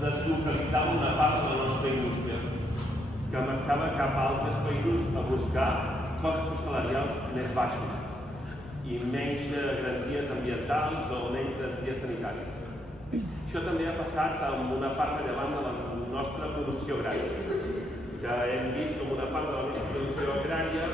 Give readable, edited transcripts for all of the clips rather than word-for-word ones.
deslocalitzava una part de la nostra indústria, que marxava cap a altres països a buscar costos salarials més baixos i menys garanties ambientals o menys garanties sanitàries. Això també ha passat amb una part rellevant de la nostra producció agrària, que hem vist com una part de la nostra producció agrària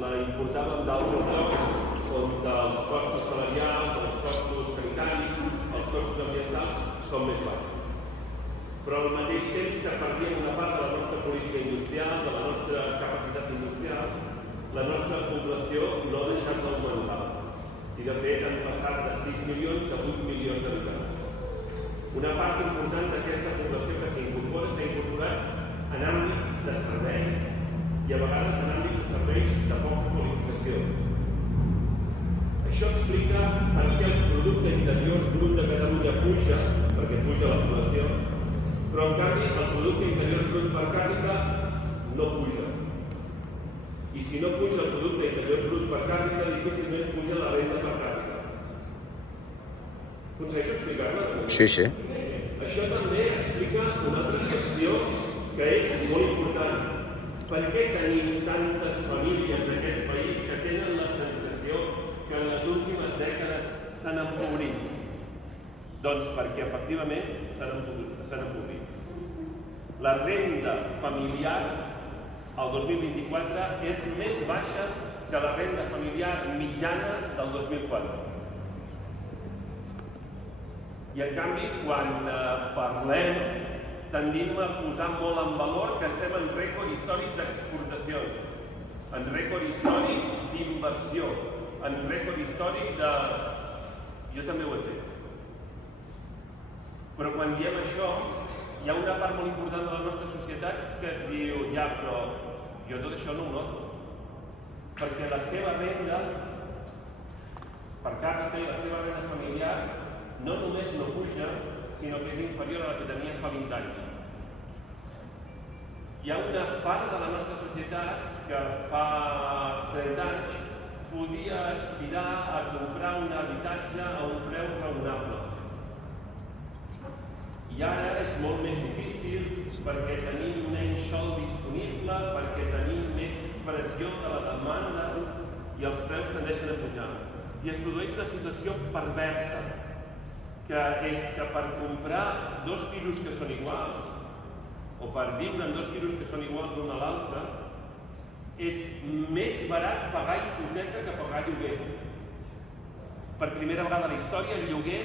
la importàvem d'altres llocs on els costos salarials, els costos sanitaris, els costos ambientals són més baixos. Però al mateix temps que perdíem una part de la nostra política industrial, de la nostra capacitat industrial, la nostra població no ha deixat d'augmentar. I de fet han passat de 6 milions a 8 milions d'habitants. Una part important d'aquesta població que s'ha incorporat en àmbits de serveis i a vegades en àmbits de serveis de poca qualificació. Això explica per què el producte interior brut de Catalunya puja, perquè puja la població, però en canvi el producte interior brut per càpita no puja. I si no puja el producte interior brut per càpita, difícilment puja la renda per càpita. Aconsegueixo explicar-me? Sí. Això també explica una altra qüestió que és molt important. Per què tenim tantes famílies d'aquest país que tenen la sensació que en les últimes dècades s'han empobrit? Doncs perquè efectivament s'han empobrit. La renda familiar el 2024 és més baixa que la renda familiar mitjana del 2004. I en canvi, quan parlem, tendim a posar molt en valor que estem en rècord històric d'exportacions, en rècord històric d'inversió, en rècord històric de... Jo també ho he fet. Però quan diem això, hi ha una part molt important de la nostra societat que et diu ja, però jo tot això no ho noto. Perquè la seva renda per càpita i la seva renda familiar no només no puja, sinó que és inferior a la que tenia fa 20 anys. Hi ha una part de la nostra societat que fa 30 anys podia aspirar a comprar un habitatge a un preu raonable. I ara és molt més difícil perquè tenim menys sòl disponible, perquè tenim més pressió de la demanda i els preus tendeixen a pujar. I es produeix una situació perversa, que és que per comprar 2 pisos que són iguals, o per viure en 2 pisos que són iguals l'un a l'altre, és més barat pagar hipoteca que pagar lloguer. Per primera vegada a la història, el lloguer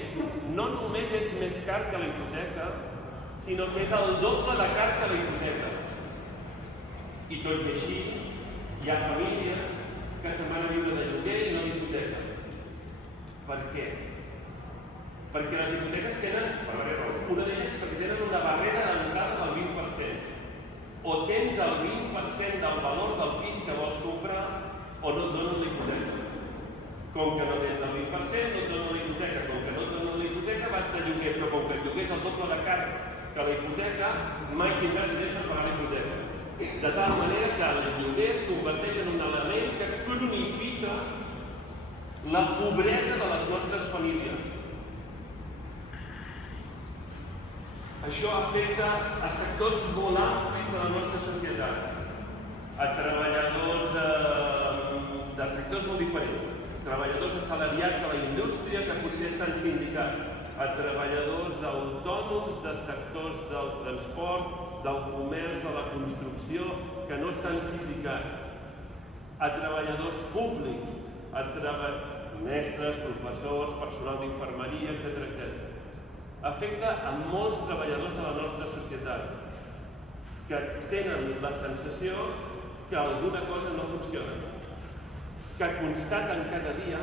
no només és més car que la hipoteca, sinó que és el doble de car que la hipoteca. I tot i així, hi ha famílies que se'n van a viure de lloguer i no d'hipoteca. Per què? Perquè les hipoteques tenen, per diverses raons, una d'elles és perquè tenen una barrera d'entrada del 20%. O tens el 20% del valor del pis que vols comprar o no et donen la hipoteca. Com que no tens el 20%, no et donen la hipoteca. Com que no et donen la hipoteca, vas de lloguer, però com que el lloguer és el doble de car que la hipoteca, mai tindràs diners per pagar la hipoteca. De tal manera que el lloguer es converteix en un element que cronifica la pobresa de les nostres famílies. Això afecta a sectors molt amplis de la nostra societat, a treballadors de sectors molt diferents, treballadors assalariats de la indústria que potser estan sindicats, a treballadors autònoms de sectors del transport, del comerç, de la construcció, que no estan sindicats, a treballadors públics, a mestres, professors, personal d'infermeria, etc. Afecta a molts treballadors de la nostra societat que tenen la sensació que alguna cosa no funciona, que constaten cada dia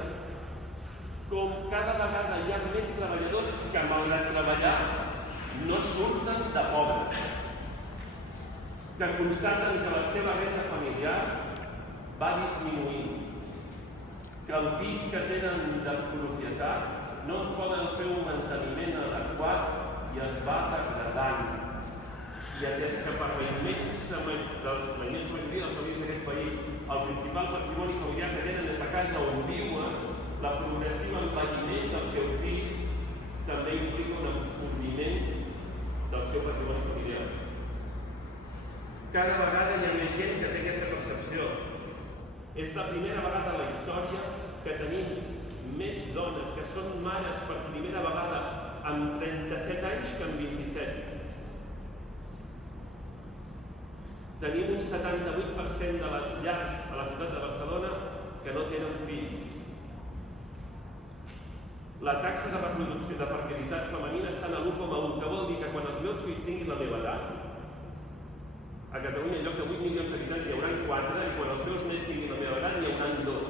com cada vegada hi ha més treballadors que, malgrat treballar, no surten de pobres, que constaten que la seva renda familiar va disminuint, que el pis que tenen de propietat no poden fer un manteniment adequat i es va degradant. I atès que per la immensa majoria dels famílies d'aquest país, el principal patrimoni familiar que tenen és la casa on viuen, la progressiva envelliment del seu pis també implica un empobriment del seu patrimoni familiar. Cada vegada hi ha més gent que té aquesta percepció. És la primera vegada a la història que tenim més dones que són mares per primera vegada amb 37 anys que amb 27. Tenim un 78% de les llars a la ciutat de Barcelona que no tenen fills. La taxa de reproducció de fertilitat femenina està en 1,1, que vol dir que quan els meus fills tinguin la meva edat, a Catalunya en lloc de 8 milions d'habitants hi haurà 4, i quan els meus nets tinguin la meva edat n'hi haurà 2.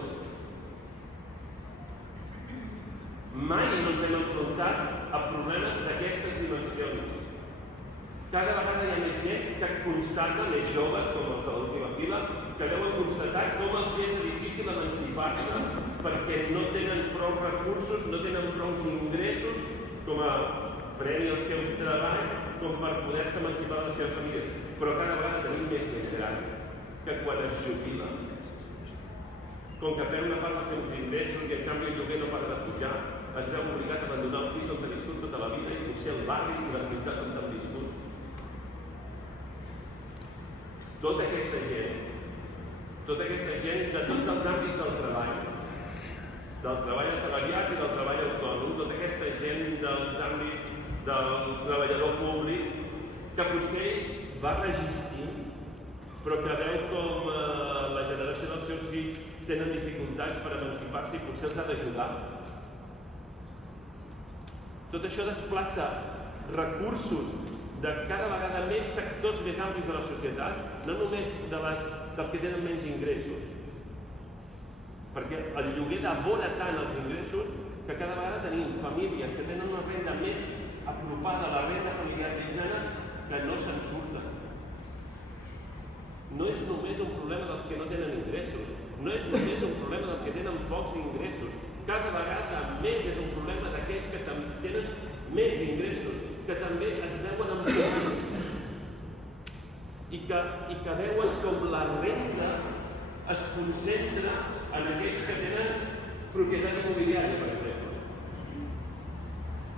Mai no ens hem enfrontat a problemes d'aquestes dimensions. Cada vegada hi ha més gent que constata, més joves, com els de l'última fila, que deuen constatar com els és difícil emancipar-se perquè no tenen prou recursos, no tenen prou ingressos com a premi al seu treball, com per poder-se emancipar de les seves famílies. Però cada vegada tenim més gent gran que quan es jubila, com que perd una part dels seus ingressos i en canvi el lloguer no para de pujar, es veu obligat a abandonar el pis on ha viscut tota la vida i potser el barri i la ciutat on han viscut. Tota aquesta gent de tots els àmbits del treball assalariat i del treball autònom, tota aquesta gent dels àmbits del treballador públic, que potser va resistir, però que veu com la generació dels seus fills tenen dificultats per emancipar-se i potser els ha d'ajudar. Tot això desplaça recursos de cada vegada més sectors més amplis de la societat, no només dels que tenen menys ingressos, perquè el lloguer devora tant els ingressos que cada vegada tenim famílies que tenen una renda més apropada a la renda familiar mitjana que no se'n surten. No és només un problema dels que no tenen ingressos, no és només un problema dels que tenen pocs ingressos, cada vegada més és un problema d'aquells que tenen més ingressos, que també es veuen empobrits i que veuen com la renda es concentra en aquells que tenen propietat immobiliària, per exemple,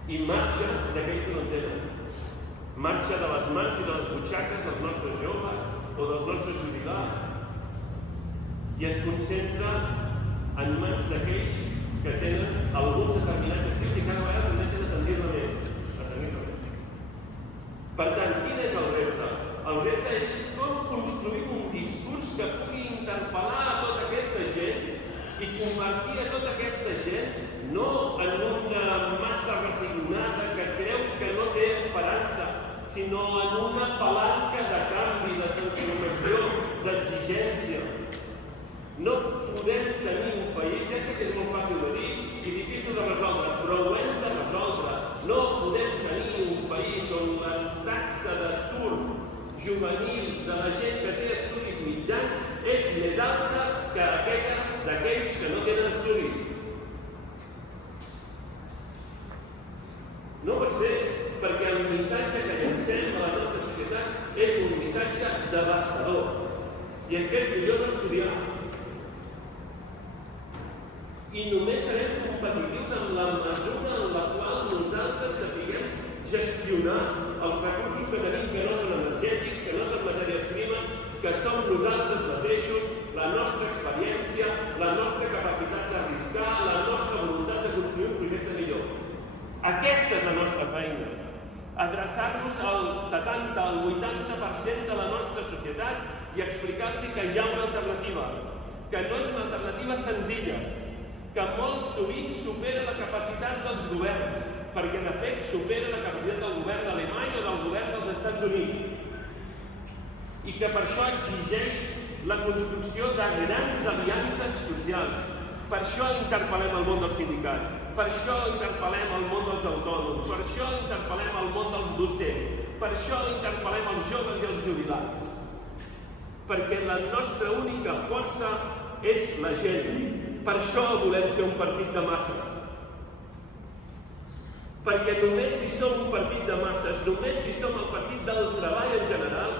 i marxa d'aquells que no en tenen. Marxa de les mans i de les butxaques dels nostres joves o dels nostres jubilats i es concentra en mans d'aquells que tenen alguns determinats actius i cada vegada tendeixen a tendir-la més. Per tant, quin és el repte? El repte és com construir un discurs que pugui interpel·lar a tota aquesta gent i convertir a tota aquesta gent no en una massa resignada que creu que no té esperança, sinó en una palanca de canvi, de transformació, d'exigència. No podem tenir un país, ja sé que és molt fàcil de dir i difícil de resoldre, però ho hem de resoldre. No podem tenir un país on la taxa d'atur juvenil de la gent que té estudis mitjans és més alta que aquella d'aquells que no tenen estudis. No pot ser, perquè el missatge que llancem a la nostra societat és un missatge devastador. I és que és millor no estudiar. I només serem competitius en la mesura en la qual nosaltres sapiguem gestionar els recursos que tenim, que no són energètics, que no són matèries primes, que som nosaltres mateixos, la nostra experiència, la nostra capacitat d'arriscar, la nostra voluntat de construir un projecte millor. Aquesta és la nostra feina. Adreçar-nos al 70, al 80% de la nostra societat i explicar-los que hi ha una alternativa, que no és una alternativa senzilla, que molt sovint supera la capacitat dels governs, perquè de fet supera la capacitat del govern alemany o del govern dels Estats Units, i que per això exigeix la construcció de grans aliances socials. Per això interpel·lem el món dels sindicats, per això interpel·lem el món dels autònoms, per això interpel·lem el món dels docents, per això interpel·lem els joves i els jubilats. Perquè la nostra única força és la gent. Per això volem ser un partit de masses. Perquè només si som un partit de masses, només si som el partit del treball en general,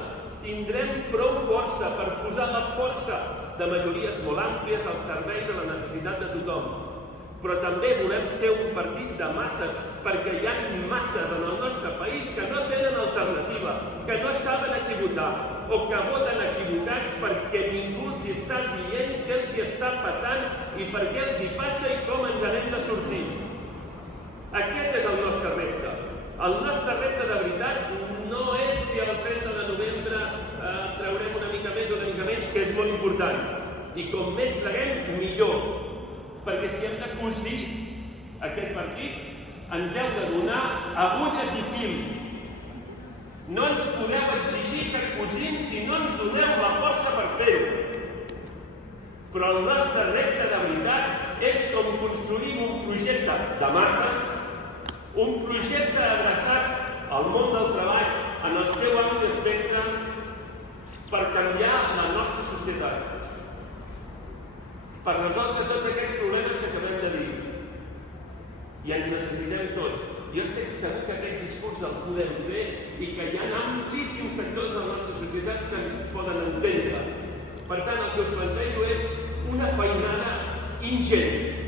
tindrem prou força per posar la força de majories molt àmplies al servei de la necessitat de tothom. Però també volem ser un partit de masses, perquè hi ha masses en el nostre país que no tenen alternativa. que no saben equivocar o que voten equivocats perquè ningú els està dient què els està passant i per què els hi passa i com ens n'hem de sortir. Aquest és el nostre repte. El nostre repte de veritat no és si el 30 de novembre traurem una mica més o una mica menys, que és molt important. I com més traguem, millor. Perquè si hem de cosir aquest partit, ens heu de donar agulles i fil. No ens podeu exigir que cosim si no ens doneu la força per fer-ho. Però el nostre repte de veritat és com construïm un projecte de masses, un projecte adreçat al món del treball en el seu ampli espectre per canviar la nostra societat, per resoldre tots aquests problemes que acabem de dir. I ens necessitem tots. Jo estic segur que aquest discurs el podem fer i que hi ha amplíssims sectors de la nostra societat que ens poden entendre. Per tant, el que us plantejo és una feinada ingent.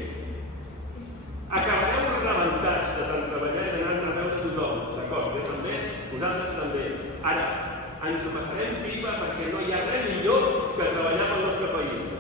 Acabareu rebentats de tant treballar i d'anar a veure tothom. D'acord, bé, també? Vosaltres també. Ara, ens ho passarem pipa perquè no hi ha res millor que treballar pel nostre país.